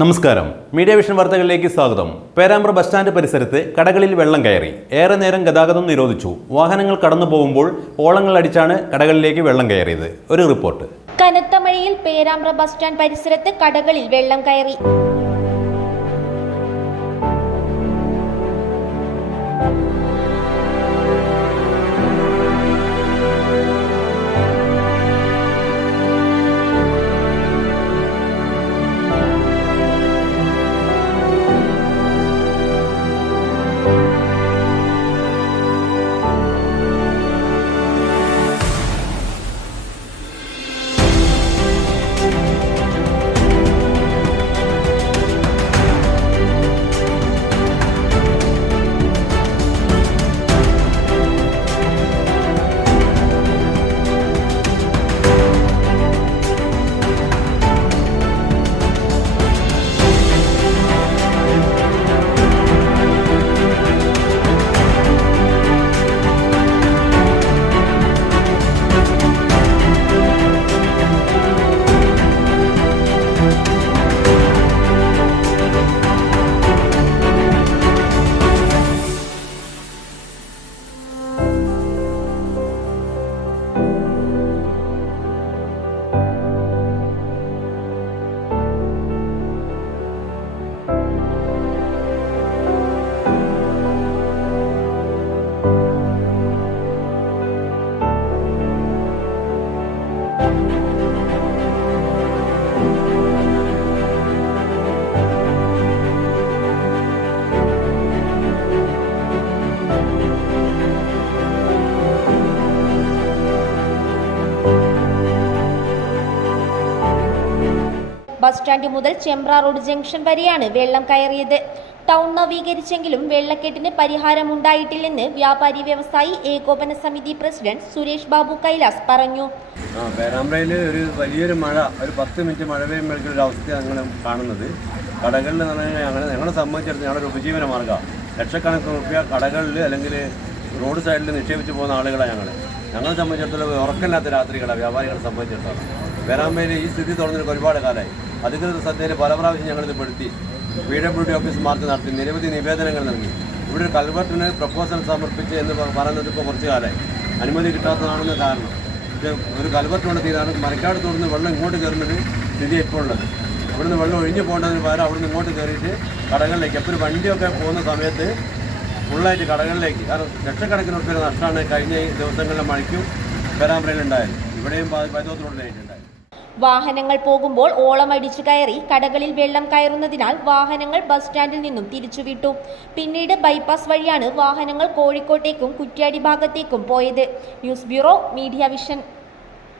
നമസ്കാരം, media vision വാർത്തകളിലേക്ക് സ്വാഗതം. പേരാമ്പ്ര ബസ് സ്റ്റാൻഡ് പരിസരത്ത് കടകളിൽ വെള്ളം കയറി. ഏറെ നേരം ഗതാഗതം നിരോധിച്ചു. വാഹനങ്ങൾ കടന്നു പോകുമ്പോൾ ഓളങ്ങൾ അടിച്ചാണ് കടകളിലേക്ക് വെള്ളം കയറിയത്. ഒരു റിപ്പോർട്ട്. കനത്ത മഴയിൽ പേരാമ്പ്ര ബസ് സ്റ്റാൻഡ് പരിസരത്ത് കടകളിൽ വെള്ളം കയറി. ബസ് സ്റ്റാൻഡ് മുതൽ ചെമ്പ്ര റോഡ് ജംഗ്ഷൻ വരെയാണ് വെള്ളം കയറിയത്. ടൗൺ നവീകരിച്ചെങ്കിലും വെള്ളക്കെട്ടിന് പരിഹാരമുണ്ടായിട്ടില്ലെന്ന് വ്യാപാരി വ്യവസായി ഏകോപന സമിതി പ്രസിഡന്റ് സുരേഷ് ബാബു കൈലാസ് പറഞ്ഞു. പേരാമ്പ്രയിൽ ഒരു വലിയൊരു മഴ, ഒരു 10 മിനിറ്റ് മഴ പെയ്യുമ്പോഴേക്കും ഒരു അവസ്ഥയാണ് ഞങ്ങൾ കാണുന്നത്. കടകളിൽ എന്ന് പറഞ്ഞാൽ ഞങ്ങളെ സംബന്ധിച്ചിടത്തോളം ഞങ്ങളുടെ ഉപജീവന മാർഗ്ഗമാണ്. ലക്ഷക്കണക്കിന് രൂപ കടകളിൽ അല്ലെങ്കിൽ റോഡ് സൈഡിൽ നിക്ഷേപിച്ച് പോകുന്ന ആളുകളാണ് ഞങ്ങളെ സംബന്ധിച്ചിടത്തോളം ഉറക്കമില്ലാത്ത രാത്രികളാണ് വ്യാപാരികളെ സംബന്ധിച്ചിടത്തോളം. പേരാമ്പ്രയിൽ ഈ സ്ഥിതി തുറന്നിട്ട് ഒരുപാട് കാലമായി. അധികൃതർ ശ്രദ്ധയിൽ പല പ്രാവശ്യം ഞങ്ങളിത് പെടുത്തി PWD ഓഫീസ് മാർച്ച് നടത്തി നിരവധി നിവേദനങ്ങൾ നൽകി. ഇവിടെ ഒരു കൽവർട്ടിന് പ്രപ്പോസൽ സമർപ്പിച്ച് എന്ന് പറയുന്നത് ഇപ്പോൾ കുറച്ച് കാലമായി അനുമതി കിട്ടാത്തതാണെന്ന് കാരണം. ഒരു കൽവർട്ട് കൊണ്ട് തീരാണ് മരക്കാട് തുറന്ന് വെള്ളം ഇങ്ങോട്ട് കയറുന്നത് സ്ഥിതി ഇപ്പോൾ ഉള്ളത്. ഇവിടുന്ന് വെള്ളം ഒഴിഞ്ഞു പോകേണ്ടതിന് പകരം അവിടുന്ന് ഇങ്ങോട്ട് കയറിയിട്ട് കടകളിലേക്ക് എപ്പോൾ ഒരു വണ്ടിയൊക്കെ പോകുന്ന സമയത്ത് ഫുള്ളായിട്ട് കടകളിലേക്ക്, കാരണം ലക്ഷക്കണക്കിന് രൂപ നഷ്ടമാണ് കഴിഞ്ഞ ദിവസങ്ങളിലെ മഴയ്ക്കും പേരാമ്പ്രയിലുണ്ടായത്. ഇവിടെയും പൈതോത്തിലുണ്ടായിട്ടുണ്ടായത്. വാഹനങ്ങൾ പോകുമ്പോൾ ഓളമടിച്ചു കയറി കടകളിൽ വെള്ളം കയറുന്നതിനാൽ വാഹനങ്ങൾ ബസ് സ്റ്റാൻഡിൽ നിന്നും തിരിച്ചുവിട്ടു. പിന്നീട് ബൈപ്പാസ് വഴിയാണ് വാഹനങ്ങൾ കോഴിക്കോട്ടേക്കും കുറ്റ്യാടി ഭാഗത്തേക്കും പോയത്. News bureau, media vision.